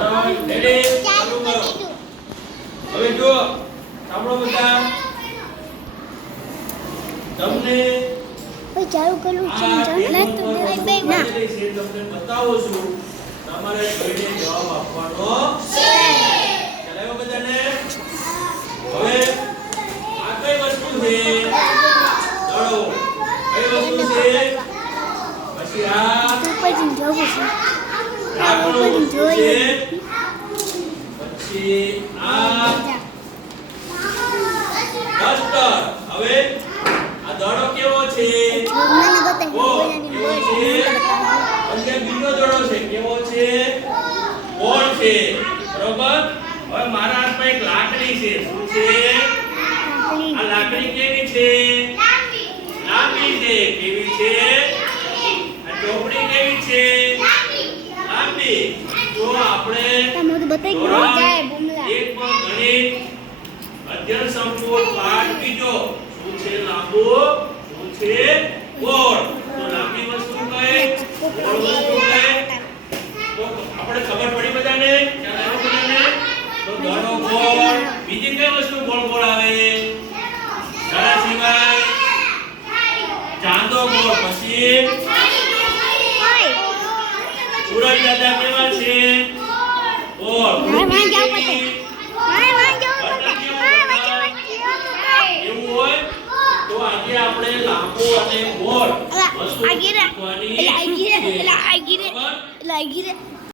Ready ચાલુ કરો હવે જો સાંભળો બધા તમને ચાલુ કરું છું તમને બતાવું છું તમારે જોઈને જવાબ આપવાનો છે ચલાવો બધાને હવે આ કઈ વસ્તુ છે દડો કઈ વસ્તુ છે પછી આ ઉપર જોવું છે લાકડું છે પછી આ ડસ્ટર હવે આ દડો કેવો છે અને બીજો દડો છે કેવો છે ગોળ છે બરોબર હવે મારા હાથમાં એક લાકડી છે શું છે આ લાકડી કેવી છે લાંબી છે કેવી છે આ ચોપડી કેવી છે લાંબી તો આપણે એક ગણિત અધ્યયન સંપૂર્ણ પાઠ બીજો શું છે લાંબુ શું છે ગોળ તો લાંબી વસ્તુ કઈ ગોળ વસ્તુ કઈ તો આપણે ખબર પડી બધાને ખ્યાલ આવ્યો બધાને તો દડો ગોળ બીજી કઈ વસ્તુ ગોળ ગોળ આવે દડા સિવાય ચાંદો ગોળ પછી સૂરજ દાદા કેવા છે ગોળ એવું હોય તો આજે આપણે લાંબો અને ગોળ વસ્તુ શીખવાની છે.